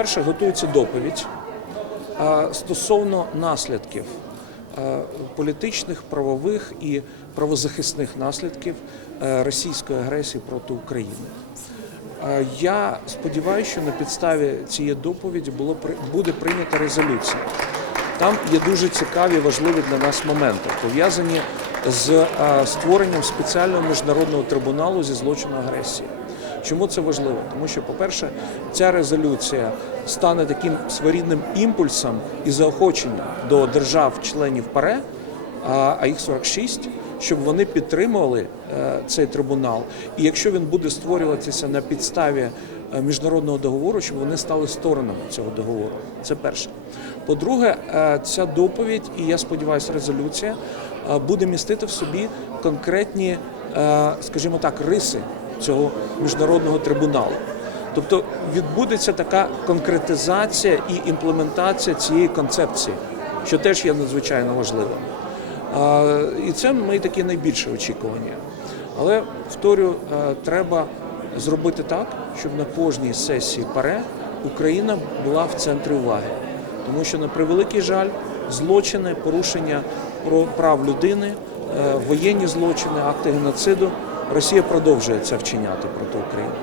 По-перше, готується доповідь стосовно наслідків політичних, правових і правозахисних наслідків е, російської агресії проти України. Я сподіваюся, що на підставі цієї доповіді було буде прийнята резолюція. Там є дуже цікаві, важливі для нас моменти, пов'язані з створенням спеціального міжнародного трибуналу зі злочину агресії. Чому це важливо? Тому що, по-перше, ця резолюція стане таким своєрідним імпульсом і заохоченням до держав-членів ПАРЕ, а їх 46, щоб вони підтримували е, цей трибунал. І якщо він буде створюватися на підставі міжнародного договору, щоб вони стали сторонами цього договору. Це перше. По-друге, е, ця доповідь, і я сподіваюся, резолюція е, буде містити в собі конкретні, е, скажімо так, риси цього міжнародного трибуналу. Тобто відбудеться така конкретизація і імплементація цієї концепції, що теж є надзвичайно важливим. І це мої такі найбільші очікування. Але повторю, е, треба зробити так, щоб на кожній сесії ПАРЕ Україна була в центрі уваги. Тому що, на превеликий жаль, злочини, порушення прав людини, е, воєнні злочини, акти геноциду Росія продовжує це вчиняти проти України.